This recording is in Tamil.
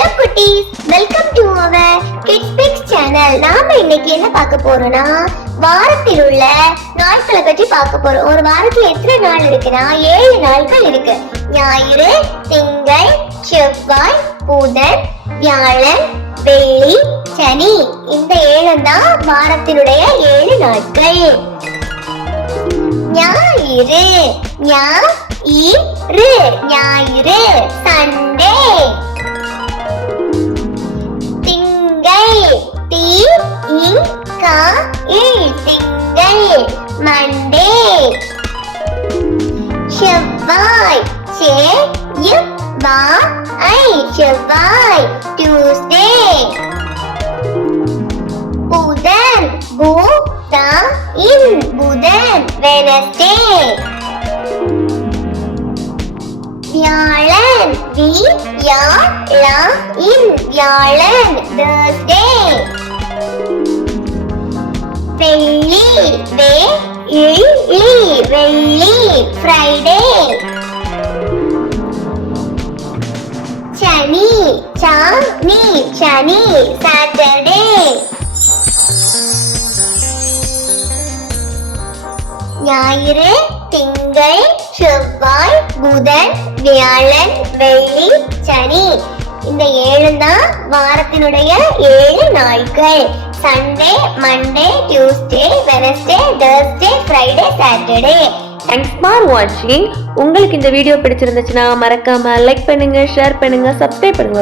ஹலோ குட்டீஸ் welcome to our kids picks channel நாம இன்னைக்கு என்ன பார்க்க போறோம்னா வாரத்தில் உள்ள நாட்களை பற்றி பார்க்க போறோம். ஒரு வாரத்துல எத்தனை நாள் இருக்குன்னா ஏழு நாட்கள் இருக்கு. ஞாயிறு திங்கள் செவ்வாய் புதன் வியாழன் வெள்ளி சனி. இந்த ஏழு தான் வாரத்தினுடைய ஏழு நாட்கள். ஞாயிறு ஞாயிறு ஞாயிறு Sunday. 일등을 만들 Survive 제육번 I survive Tuesday 부단 무당인 무단 Wednesday violent V-I-O-L-A-N Thursday day Thursday வெள்ளி வெள்ளி ஃப்ரைடே சனி சாமி சனி சாட்டர்டே ஞாயிறு திங்கள் செவ்வாய் புதன் வியாழன் வெள்ளி சனி இந்த ஏழு தான் வாரத்தினுடைய ஏழு நாட்கள் Sunday Monday Tuesday Wednesday Thursday Friday Saturday thanks for வாட்சிங் உங்களுக்கு இந்த வீடியோ பிடிச்சிருந்துச்சுன்னா மறக்காம லைக் பண்ணுங்க ஷேர் பண்ணுங்க சப்ஸ்கிரைப் பண்ணுங்க.